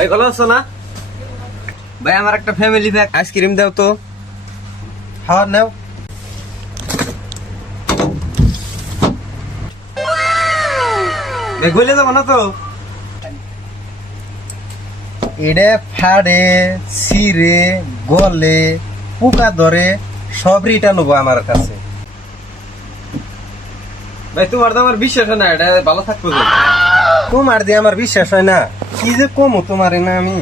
ভাই ভালো আছো না? ভাই আমার একটা ফ্যামিলি প্যাক আইসক্রিম দাও তো। হ্যাঁ নাও। ভাই গলে যাবো না তো? এটা ফাড়ে ছিঁড়ে গলে পোকা ধরে সব রিটার্ন হবো আমার কাছে। ভাই তোমার তো আমার বিশ্বাস হয় না, এটা ভালো থাকবো যে। তোমার দিয়ে আমার বিশ্বাস হয় না, কি যে কমু তোমারে না আমি।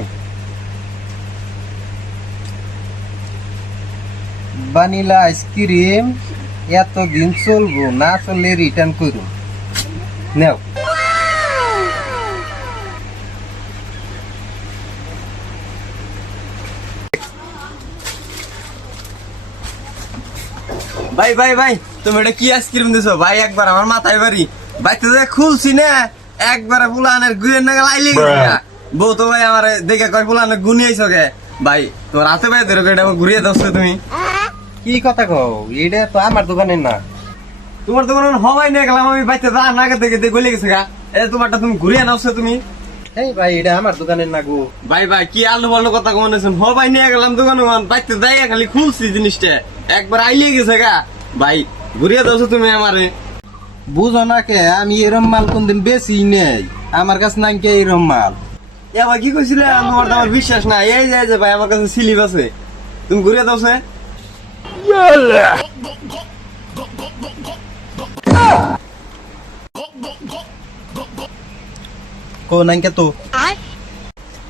ভানিলা আইসক্রিম এতদিন চলবো না, চললে রিটার্ন করুন। নাও। ভাই ভাই ভাই তুমি এটা কি আইসক্রিম দিছো ভাই? একবার আমার মাথায় বাড়ি বাইতে যে খুলছি না, একবারে পুলানের গুয়ের নাগাল আইলে গেছে। বউ তো ভাই আমার দেখে কয় পুলানের গুনি আইছো গে। ভাই তোমার হাতে ভাই ধরো এটা আমার ঘুরিয়ে দাও তুমি। কি কথা কও? এটা তো আমার দোকানের না। তোমার তো কোনো হবাই নিয়ে গেলাম আমি বাইতে যা নাকে দেখে গলে গেছে গা। এটা তোমারটা তুমি ঘুরিয়ে নাওছো তুমি। এই ভাই এটা আমার দোকানের না গো। ভাই ভাই কি আলু বালু কথা কমানেছেন? হবাই নিয়ে গেলাম দোকানে বাইতে যাই খালি খুলছি জিনিসটা একবার আইলে গেছে গা। ভাই ঘুরিয়ে দাও তুমি আমারে। বুঝো না কে, আমি এরম মাল কোনদিন বেশি নেই, আমার কাছে নাই কে এরম মাল। এবার কি কইছিলে? তোমার তো আমার বিশ্বাস না। এই যে ভাই আমার কাছে স্লিপ আছে, তুমি ঘুরিয়ে দাও সে। কো নাই কে তো।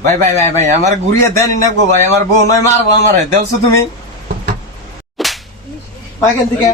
ভাই ভাই ভাই ভাই আমার ঘুরিয়ে দেন না গো ভাই, আমার বউ নয় মারবো আমারে। দেওছো তুমি। পাকেন থেকে